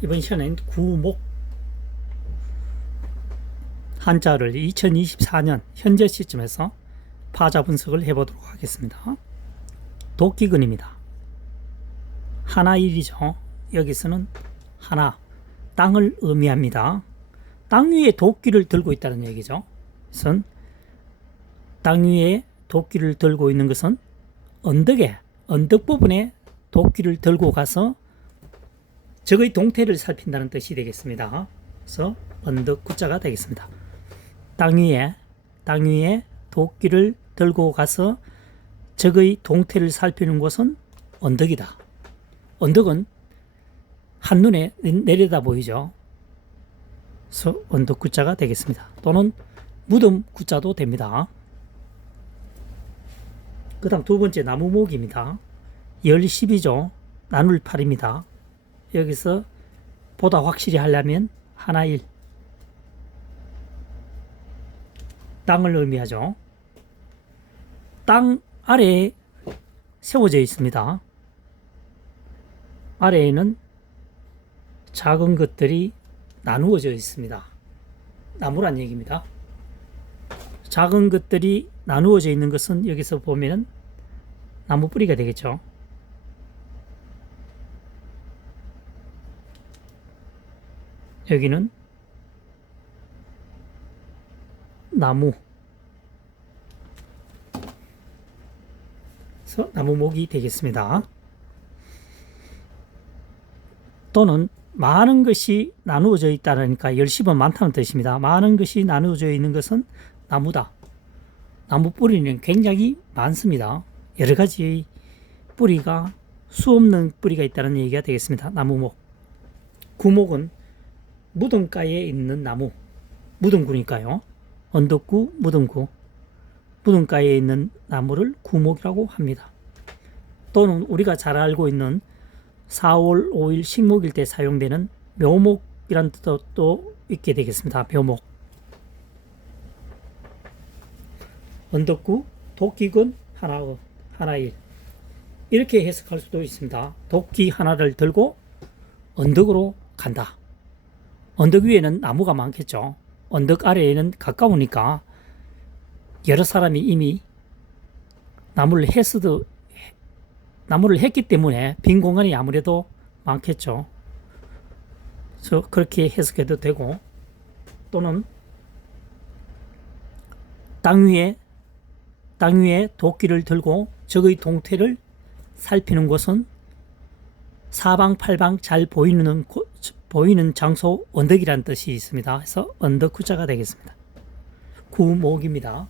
이번 시간엔 구목 한자를 2024년 현재 시점에서 파자 분석을 해보도록 하겠습니다. 도끼근입니다. 하나일이죠. 여기서는 하나, 땅을 의미합니다. 땅 위에 도끼를 들고 있다는 얘기죠. 그것은 땅 위에 도끼를 들고 있는 것은 언덕에, 언덕 부분에 도끼를 들고 가서 적의 동태를 살핀다는 뜻이 되겠습니다. 그래서 언덕 구자가 되겠습니다. 땅 위에 땅 위에 도끼를 들고 가서 적의 동태를 살피는 곳은 언덕이다. 언덕은 한눈에 내려다 보이죠. 그래서 언덕 구자가 되겠습니다. 또는 무덤 구자도 됩니다. 그 다음 두 번째 나무목입니다. 열 10이죠. 나눌 8입니다. 여기서 보다 확실히 하려면 하나일 땅을 의미하죠. 땅 아래에 세워져 있습니다. 아래에는 작은 것들이 나누어져 있습니다. 나무란 얘기입니다. 작은 것들이 나누어져 있는 것은 여기서 보면 나무 뿌리가 되겠죠. 여기는 나무 그래서 나무목이 되겠습니다. 또는 많은 것이 나누어져 있다니까 열심은 많다는 뜻입니다. 많은 것이 나누어져 있는 것은 나무다. 나무 뿌리는 굉장히 많습니다. 여러 가지 뿌리가 수 없는 뿌리가 있다는 얘기가 되겠습니다. 나무목. 구목은 무덤가에 있는 나무. 무덤구니까요. 언덕구, 무덤구. 무덤가에 있는 나무를 구목이라고 합니다. 또는 우리가 잘 알고 있는 4월 5일 식목일 때 사용되는 묘목이라는 뜻도 있게 되겠습니다. 묘목. 언덕구, 도끼근, 하나, 하나일. 이렇게 해석할 수도 있습니다. 도끼 하나를 들고 언덕으로 간다. 언덕 위에는 나무가 많겠죠. 언덕 아래에는 가까우니까 여러 사람이 이미 나무를 했어도 나무를 했기 때문에 빈 공간이 아무래도 많겠죠. 그래서 그렇게 해석해도 되고 또는 땅 위에 땅 위에 도끼를 들고 적의 동태를 살피는 곳은 사방팔방 잘 보이는 곳, 보이는 장소 언덕이라는 뜻이 있습니다. 그래서 언덕 구자가 되겠습니다. 구목입니다.